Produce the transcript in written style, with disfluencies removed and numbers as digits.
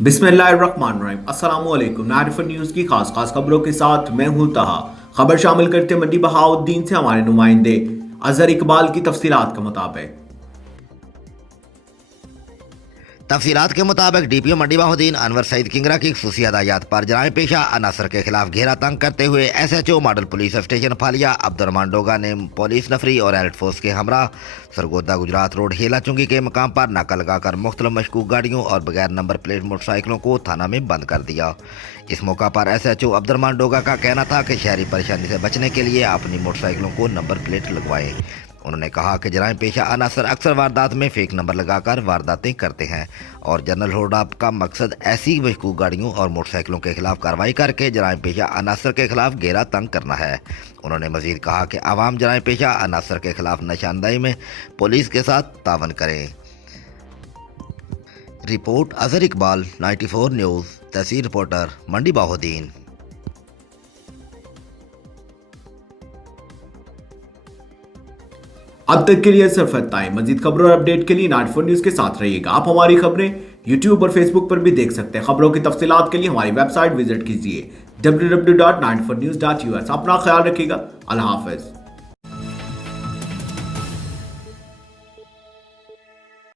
बिस्मिल्लाहिर्रहमानिर्रहीम। अस्सलाम वालेकुम। नारिफन न्यूज़ की खास खबरों के साथ मैं हूं तहा। खबर शामिल करते मंडी बहाउद्दीन से हमारे नुमाइंदे अजहर इकबाल की तफसीलात के मुताबिक। तफसीलात के मुताबिक डीपीओ मंडी बहाउद्दीन अनवर सईद किंगरा की खुसूसी हदायत पर जराए पेशा अनासर के खिलाफ घेरा तंग करते हुए SHO model police station Phalia Abdurrahman Doga ने पुलिस नफरी और एलर्ट फोर्स के हमरा सरगोदा गुजरात रोड हेला चुंगी के मकाम पर नाका लगाकर मुख्तलिफ मशकूक गाड़ियों और बगैर नंबर प्लेट मोटरसाइकिलों को थाना में बंद कर दिया। इस मौका पर SHO अब्दुर्रहमान डोगा का कहना था कि शहरी परेशानी से बचने के लिए अपनी मोटरसाइकिलों को नंबर प्लेट लगवाएं। उन्होंने कहा कि जराइम पेशा अनासर अक्सर वारदात में फेक नंबर लगाकर वारदातें करते हैं और जनरल होल्ड अप का मकसद ऐसी मशकूक गाड़ियों और मोटरसाइकिलों के खिलाफ कार्रवाई करके जराइम पेशा अनासर के खिलाफ घेरा तंग करना है। उन्होंने मजीद कहा कि आवाम जराइम पेशा अनासर के खिलाफ निशानदेही में पुलिस के साथ तावन करें। रिपोर्ट अजहर इकबाल, 94 न्यूज़, तहसील रिपोर्टर, मंडी बहाउद्दीन। अब तक के लिए सिर्फ इतना ही। मजीद खबरों और अपडेट के लिए 94 न्यूज़ के साथ रहिएगा। आप हमारी खबरें YouTube और Facebook पर भी देख सकते हैं। खबरों की तफसीलात के लिए हमारी वेबसाइट विजिट कीजिए www.94news.us। अपना ख्याल रखिएगा। अल्लाह हाफिज।